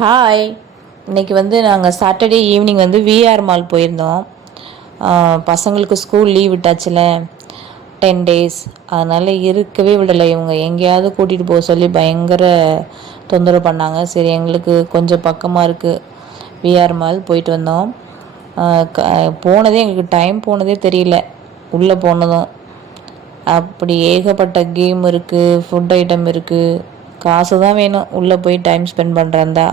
Hi. இன்றைக்கி நாங்கள் Saturday evening VR mall போயிருந்தோம். பசங்களுக்கு ஸ்கூல் லீவ் விட்டாச்சுல 10 டேஸ். அதனால் இருக்கவே விடலை. இவங்க எங்கேயாவது கூட்டிகிட்டு போக சொல்லி பயங்கர தொந்தரவு பண்ணாங்க. சரி, எங்களுக்கு கொஞ்சம் பக்கமாக இருக்குது விஆர் மால். போயிட்டு வந்தோம். போனதே எங்களுக்கு டைம் போனதே தெரியல. உள்ளே போனதும் அப்படி ஏகப்பட்ட கேம் இருக்குது, ஃபுட் ஐட்டம் இருக்குது. காசு தான் வேணும் உள்ளே போய் டைம் ஸ்பெண்ட் பண்ணுறந்தா.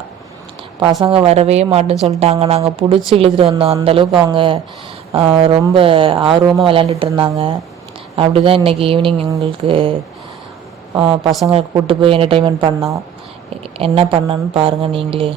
பசங்க வரவே மாட்டேன்னு சொல்லிட்டாங்க. நாங்கள் பிடிச்சி இழுத்துட்டு வந்தோம். அந்தளவுக்கு அவங்க ரொம்ப ஆர்வமாக விளையாண்டுட்டு இருந்தாங்க. அப்படி தான் இன்றைக்கி ஈவினிங் எங்களுக்கு பசங்களை கூப்பிட்டு போய் என்டர்டெயின்மெண்ட் பண்ணோம். என்ன பண்ணோன்னு பாருங்கள் நீங்களே.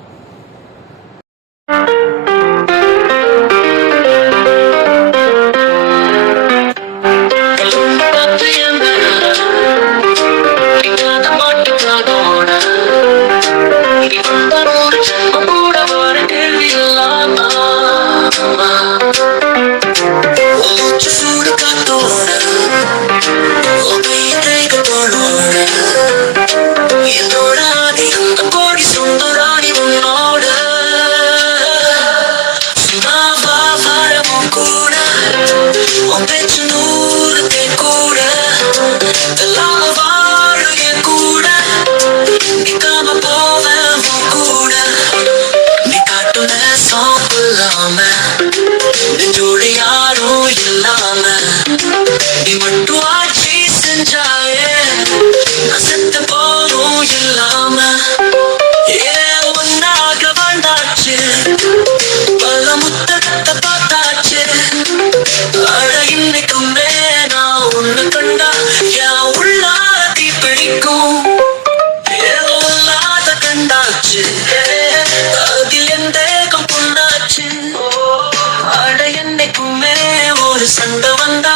சண்டை வந்தா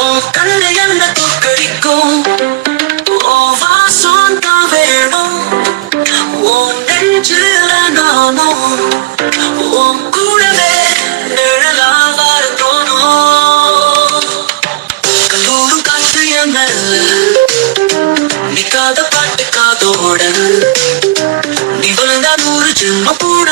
உன் கண்ணு என்ன தோக்கடிக்கும். வாசம் தான் வேணும் உன் நெஞ்சில, நானும் உன் கூடவே நிழலா வர தோணும். கல்லூரும் காற்று என் மேல நிக்காத பாட்டு காதோட, நீ விழுந்தா 100 ஜென்மம் கூட